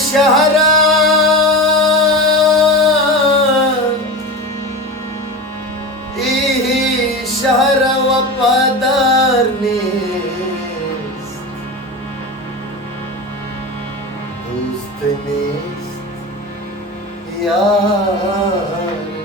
शहरा शहर वफादारने दोस्तने यारने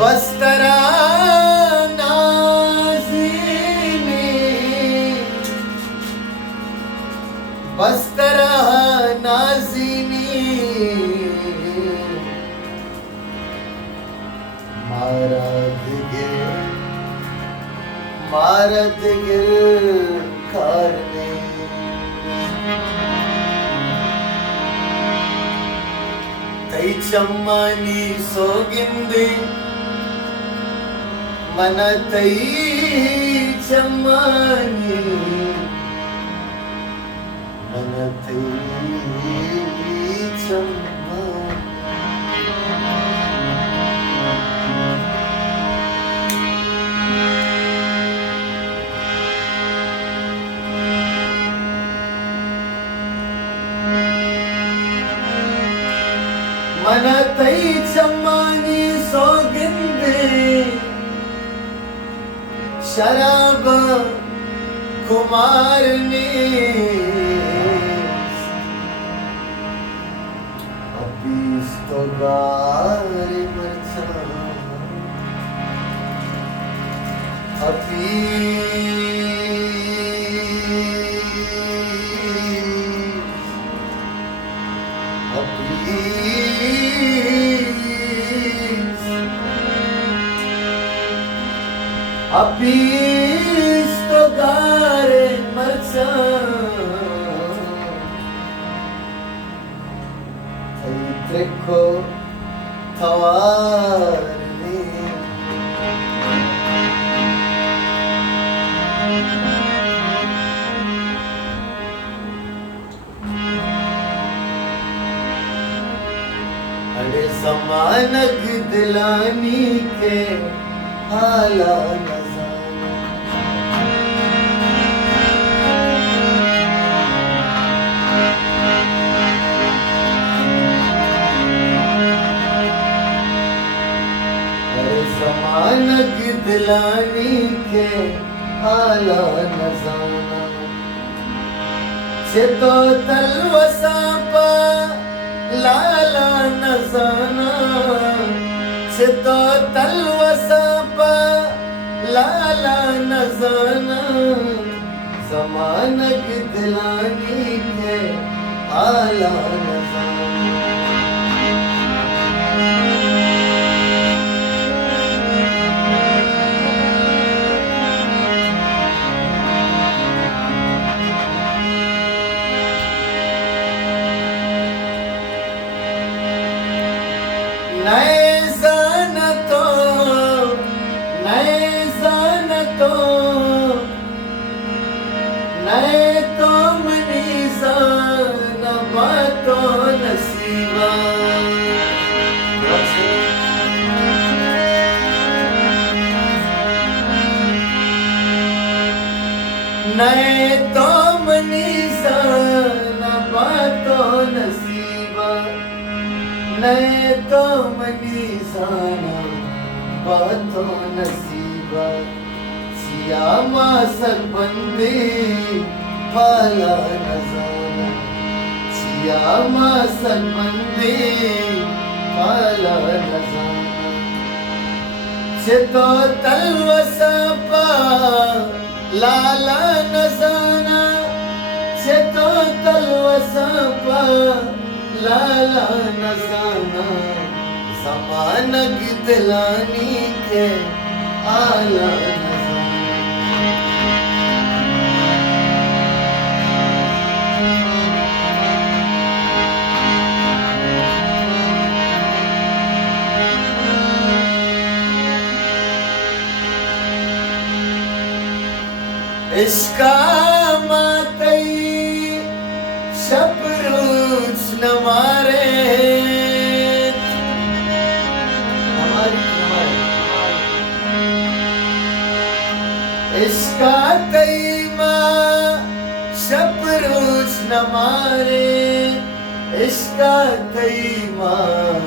बस्तरा बस्तरा नाज़िनी मारद गिर कारने तई चम्मानी सोगिंदे मन तई चम्मानी मनते चम्मा मनते चम्मानी सोगिंदे शराब कुमार ने तो गारे मरचा अपीस तो गारे मरचा देखो थवारने अरे समानक दिलानी के हाला समानक दिलानी के हाला नजाना तो तलवसा पा लाला नजाना तो तलवसा पा लाला नजाना समानक दिलानी के हाला नजाना नए जानतो नए तो मनीसा न बातो नसीबा नए तो मनीसा न बातो नसीबा नए तो मनीसाना बातो नसीबा सियामा सरबंदे पाला नजाना सियामा सरबंदे पाला नजाना तो तलवसा पा लाला नजाना तो तलवसा पा लाला नजाना समानक दिलानी के आला नजाना इसका मातई शपरूच न मारे हमारी न मारे इश्का थई मां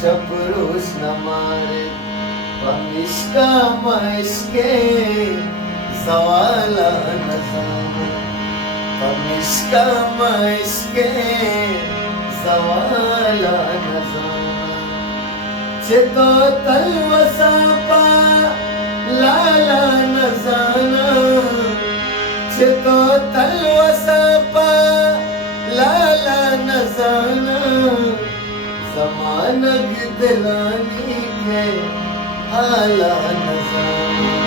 शपरोस न मारे इश्का मश्के सवाला न इश्का मश्के सवाला न चितो तलवसा पा लाला न जाना चितो तलवसा पा लाला न जाना समानग दिलानी के हाला न जाना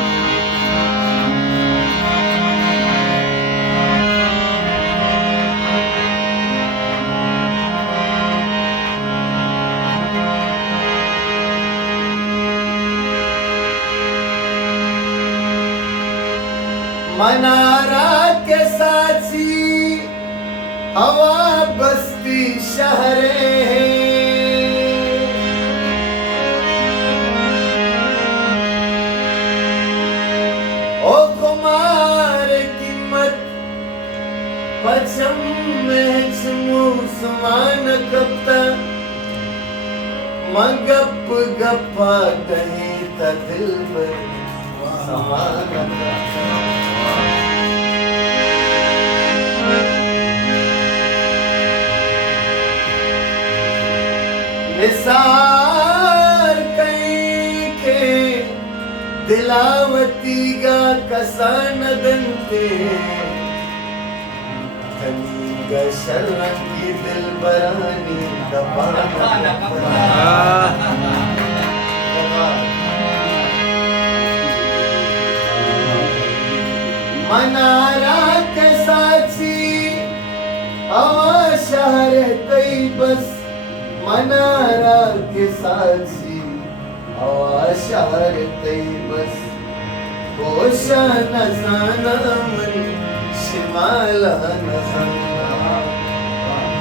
मनारा के साथी हवा बस्ती शहरे ओ कुमार कीमत पचम में समान कपता मगप गप्पा कहीं त दिल पर समान निसार कई के दिलावती गा कसान दंते कनीगा शर्रंगी दिल बरानी दबाना मनारा के साथी हवा शहर कई बस मनारा के साथी हवा शहर कई बस कोशा न जाना मन शिमाला न जाना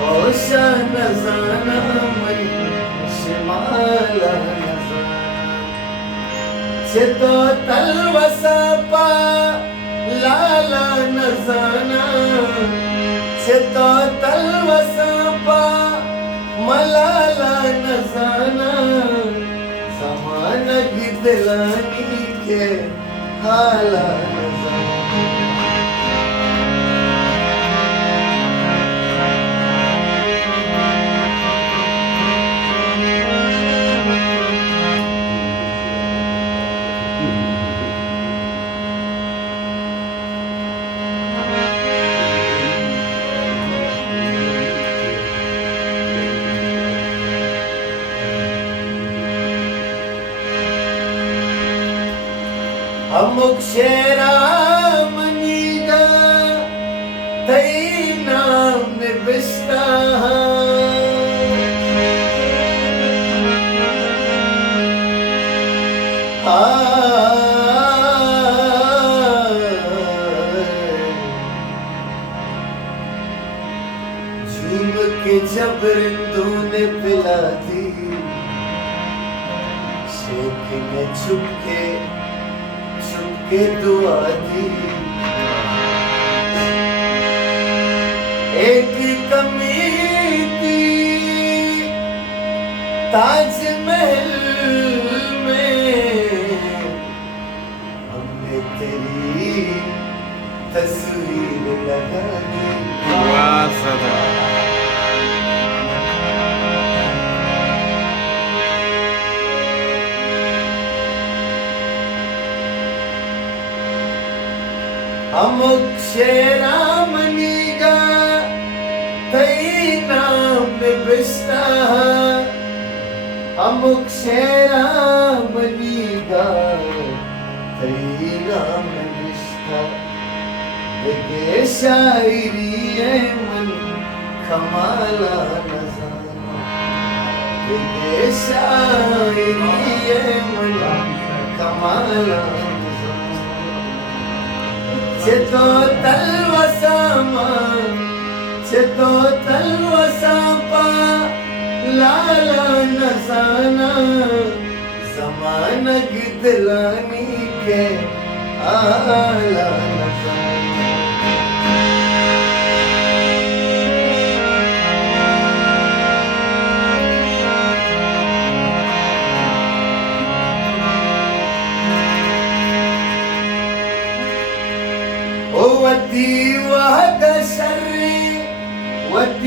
कोशा न जाना मन शिमाला न जाना चितो तलवसा पा लाला न जाना चितो तलवसा पा मलाला न जाना समान गिदलानी के हाला न जाना अमुक शेरा मनीगा तई नाम निबिस्ता झूम के जब रिंदू ने पिला दी शेख ने छुपके के दुआ दी एक कमी थी ताजमहल में हमने तेरी तस्वीर लगा दी अमुक शेरा मनीगा तई नाम निबिस्ता अमुक शेरा मनीगा तई नाम निबिस्ता देखे शायरी है मन कमाला न जाना देखे शायरी है मन कमाला चितो तलवसा चितो तलवसा पा लाला न जाना समान गिदलानी के आला न जाना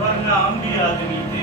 वरना हम भी आदमी थे।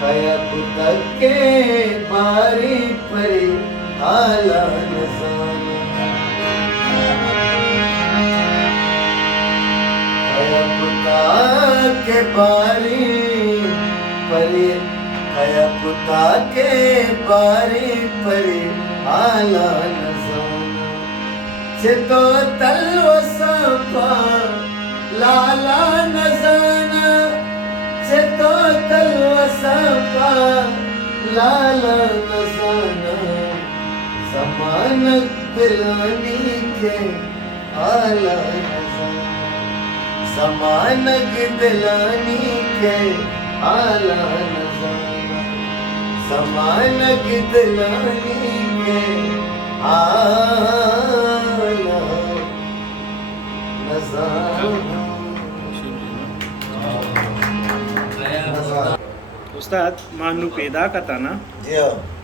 kayak kutake pari pari ala nazana kayak kutake pari pari kayak kutake pari pari ala nazana cheto talwasa pa lala nazana cheto talwasa pa lala nazana zamanak dilani ke ala nazana zamanak dilani ke ala nazana zamanak dilani ke ala nazana उस्ताद मानू पैदा करता ना जी हाँ